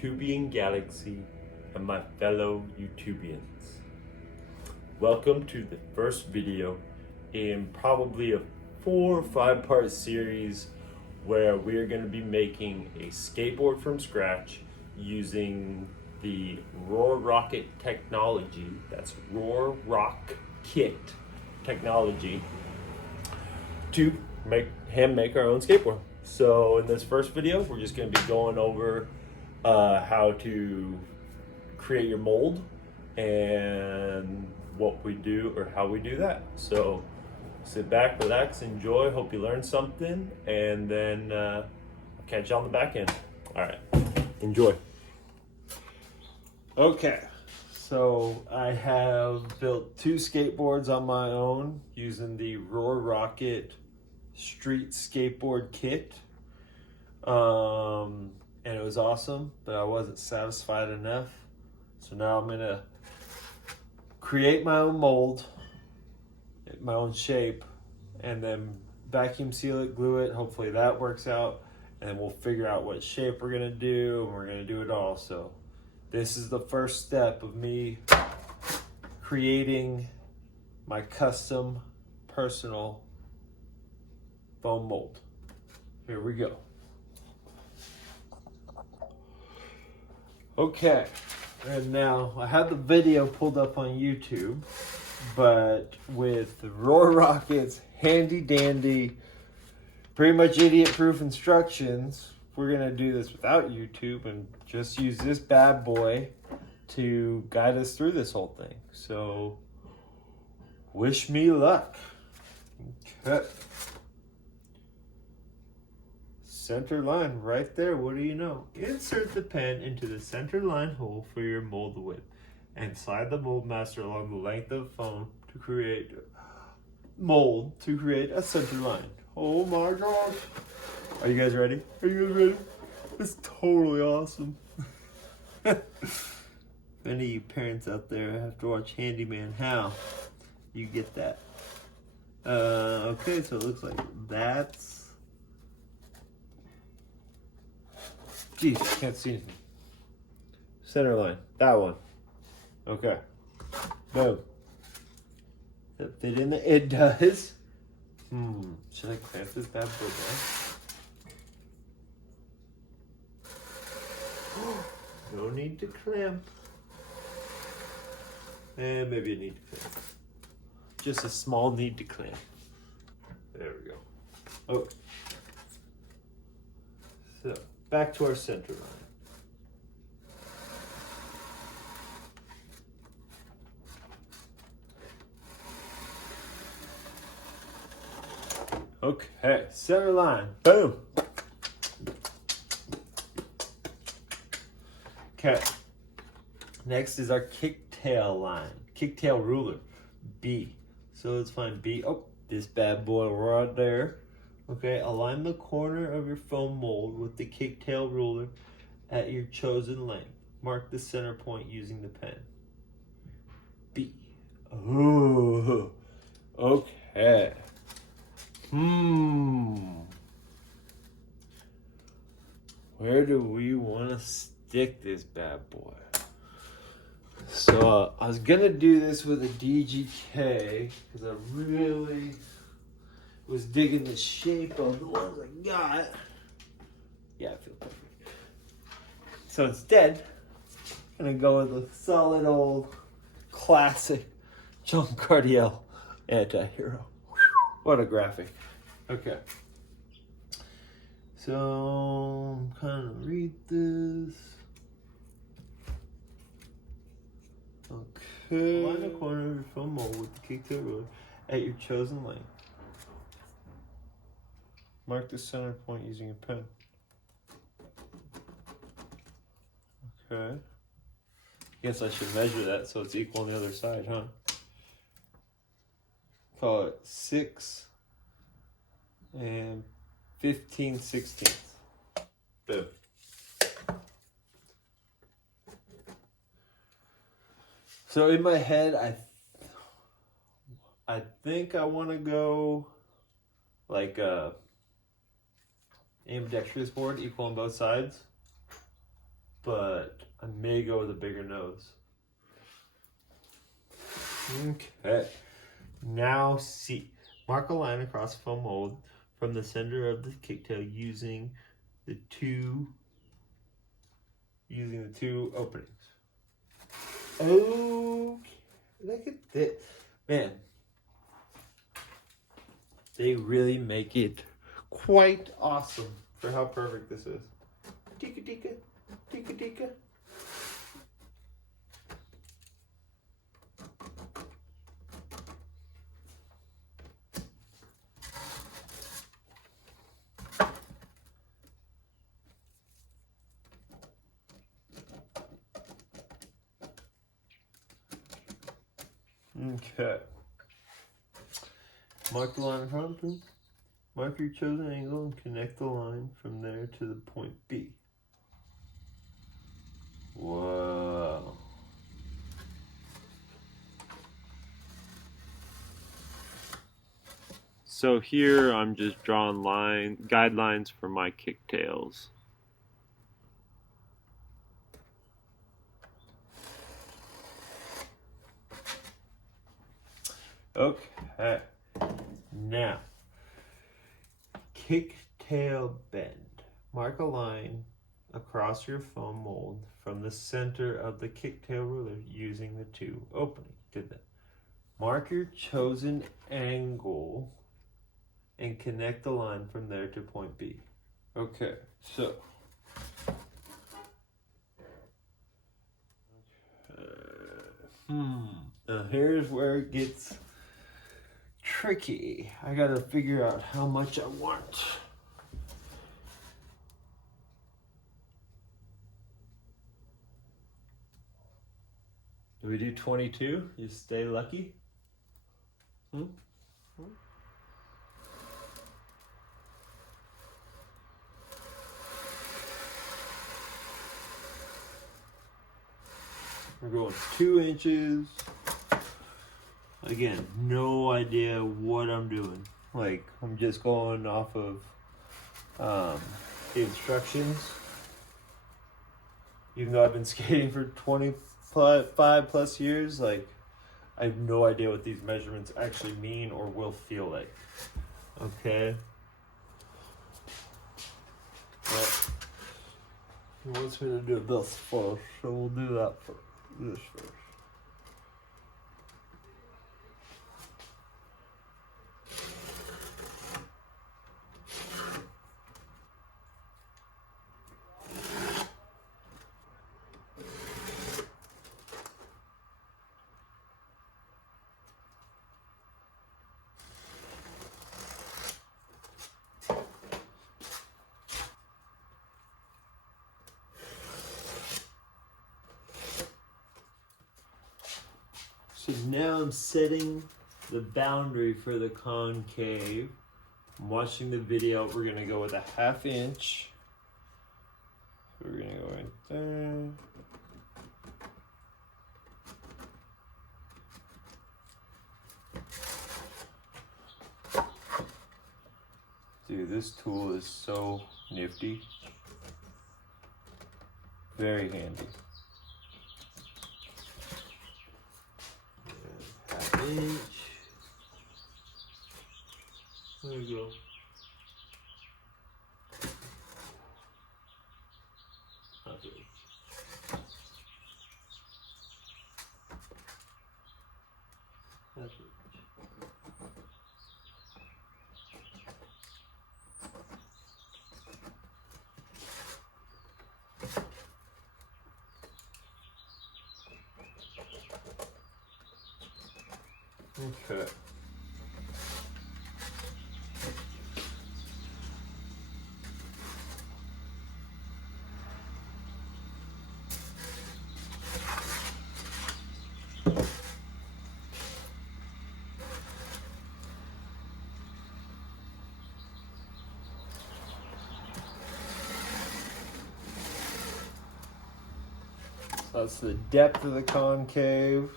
YouTubian galaxy and my fellow YouTubians. Welcome to the first video in probably a 4 or 5 part series where we are going to be making a skateboard from scratch using the RoarRockit technology. That's RoarRockit technology to hand make our own skateboard. So in this first video, we're just going to be going over how to create your mold and what we do or how we do that. So sit back, relax, enjoy. Hope you learned something, and then I'll catch you on the back end. All right, enjoy. Okay, so I have built 2 skateboards on my own using the RoarRockit street skateboard kit, and it was awesome, but I wasn't satisfied enough. So now I'm gonna create my own mold, my own shape, and then vacuum seal it, glue it. Hopefully that works out, and then we'll figure out what shape we're gonna do, and we're gonna do it all. So this is the first step of me creating my custom personal foam mold. Here we go. Okay, and now I have the video pulled up on YouTube, but with RoarRockit's handy dandy, pretty much idiot proof instructions, we're gonna do this without YouTube and just use this bad boy to guide us through this whole thing. So wish me luck. Okay. Center line right there. What do you know? Insert the pen into the center line hole for your mold width and slide the mold master along the length of foam to create a center line. Oh my gosh. Are you guys ready? Are you guys ready? It's totally awesome. If any of you parents out there have to watch Handyman How, you get that. Okay, so it looks like that's... Geez, can't see anything. Center line, that one. Okay, boom. Does that fit in there? It does. Should I clamp this bad boy down? No need to clamp. And maybe a need to clamp. Just a small need to clamp. There we go. Okay. So, back to our center line. Okay, center line, boom. Okay, next is our kicktail line, kicktail ruler, B. So let's find B. Oh, this bad boy right there. Okay, align the corner of your foam mold with the kicktail ruler at your chosen length. Mark the center point using the pen. B. Ooh, okay. Where do we want to stick this bad boy? So I was gonna do this with a DGK because I really was digging the shape of the ones I got. Yeah, I feel perfect. So instead, I'm gonna go with a solid old classic John Cardiel anti-hero. What a graphic. Okay. So I'm kind of read this. Okay. Align the corner of your foam mold with the kicktail ruler at your chosen length. Mark the center point using a pen. Okay. Guess I should measure that so it's equal on the other side, huh? Call it 6 and 15/16. Boom. So in my head, I think I want to go like ambidextrous board, equal on both sides. but I may go with a bigger nose. Okay. Now see. Mark a line across the foam mold from the center of the kicktail using the two openings. Okay, look at this. Man, they really make it quite awesome for how perfect this is. Tika tika, tika tika. Okay. Mark the line in front of you. Mark your chosen angle and connect the line from there to the point B. Wow. So here I'm just drawing guidelines for my kicktails. Okay, now kicktail bend. Mark a line across your foam mold from the center of the kicktail ruler using the two openings. Did that. Mark your chosen angle and connect the line from there to point B. Okay, so now here's where it gets tricky. I gotta figure out how much I want. Do we do 22? You stay lucky? We're going 2 inches. Again, no idea what I'm doing. Like, I'm just going off of the instructions. Even though I've been skating for 25 plus years, like, I have no idea what these measurements actually mean or will feel like. Okay. Well, he wants me to do this first, so we'll do that first. This first. So now I'm setting the boundary for the concave. I'm watching the video. We're gonna go with a 1/2 inch. So we're gonna go right there. Dude, this tool is so nifty. Very handy. 1/2 inch. There we go. Okay. That's it. Okay. So that's the depth of the concave.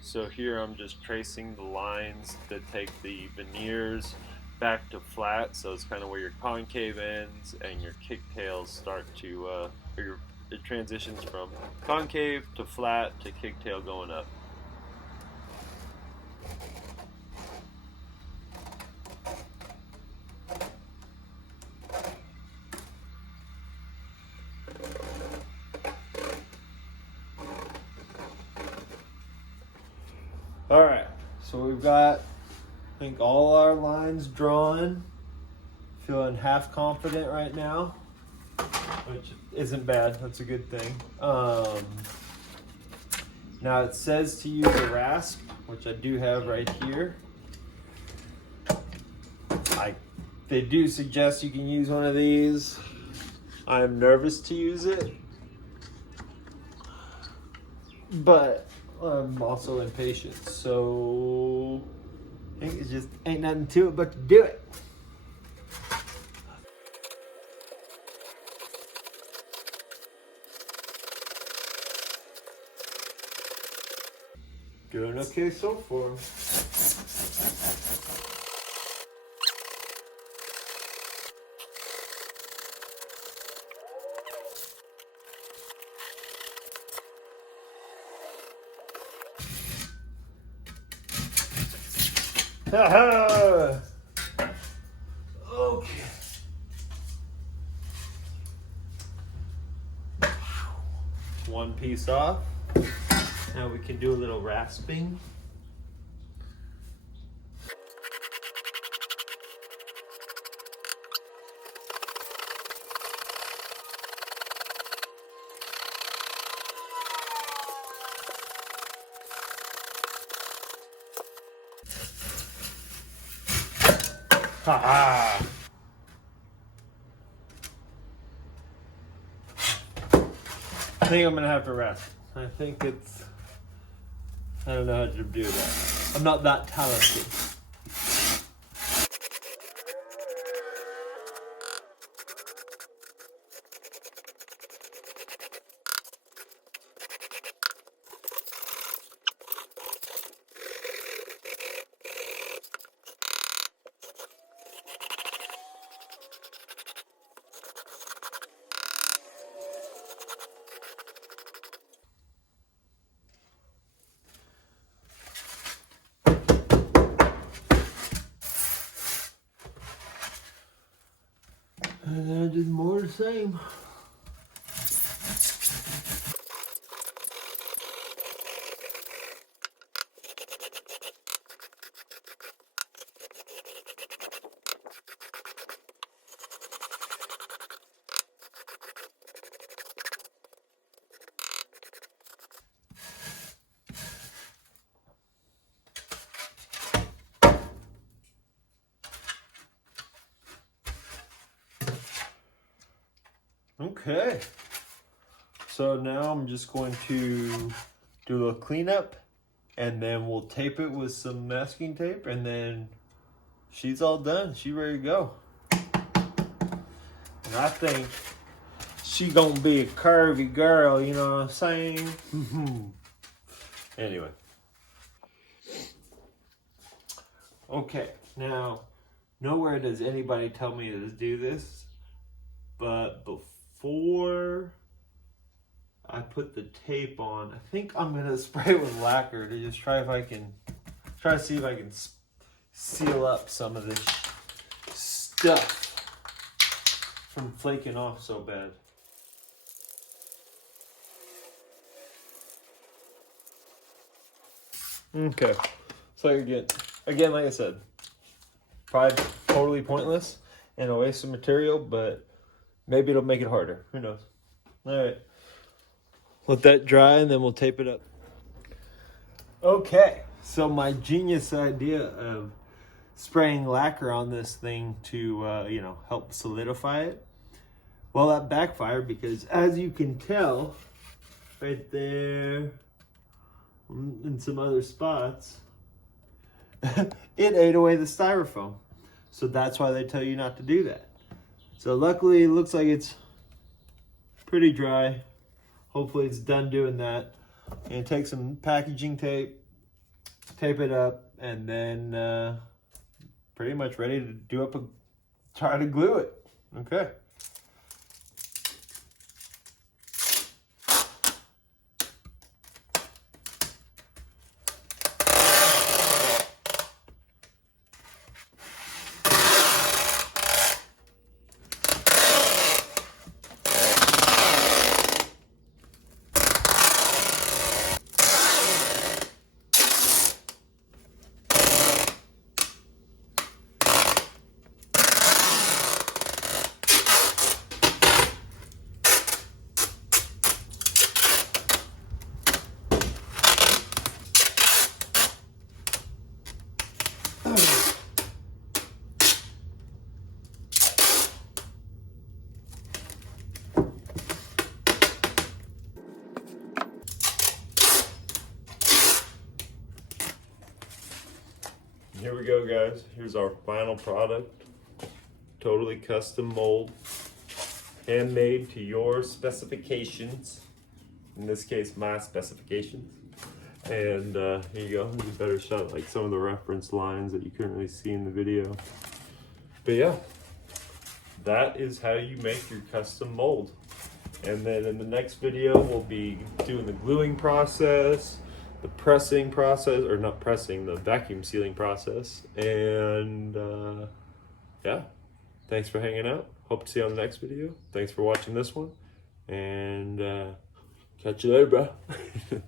So here I'm just tracing the lines that take the veneers back to flat, so it's kind of where your concave ends and your kick tails start to, it transitions from concave to flat to kick tail going up. All right, so we've got, I think, all our lines drawn. Feeling half confident right now, which isn't bad. That's a good thing. Now it says to use a rasp, which I do have right here. They do suggest you can use one of these. I'm nervous to use it, but I'm also impatient, so I think it just ain't nothing to it but to do it. Doing okay so far. Haha! Okay. One piece off. Now we can do a little rasping. Ha-ha! I think I'm gonna have to rasp. I think it's, I don't know how to do that. I'm not that talented. And then just more the same. Okay, so now I'm just going to do a little cleanup, and then we'll tape it with some masking tape, and then she's all done. She's ready to go. And I think she gonna be a curvy girl, you know what I'm saying? Anyway. Okay, now, nowhere does anybody tell me to do this, but before I put the tape on, I think I'm gonna spray it with lacquer to just try to see if I can seal up some of this stuff from flaking off so bad. Okay, so again, like I said, probably totally pointless and a waste of material, but maybe it'll make it harder. Who knows? All right. Let that dry and then we'll tape it up. Okay. So my genius idea of spraying lacquer on this thing to, help solidify it. Well, that backfired because as you can tell right there in some other spots, it ate away the styrofoam. So that's why they tell you not to do that. So luckily it looks like it's pretty dry. Hopefully it's done doing that. And take some packaging tape, tape it up, and then pretty much ready to try to glue it. Okay. Here we go, guys. Here's our final product. Totally custom mold, handmade to your specifications. In this case, my specifications. And here you go. You better shot like some of the reference lines that you couldn't really see in the video. But yeah, that is how you make your custom mold. And then in the next video, we'll be doing the gluing process, the pressing process, or not pressing, the vacuum sealing process. And yeah, thanks for hanging out. Hope to see you on the next video. Thanks for watching this one. And catch you later, bro.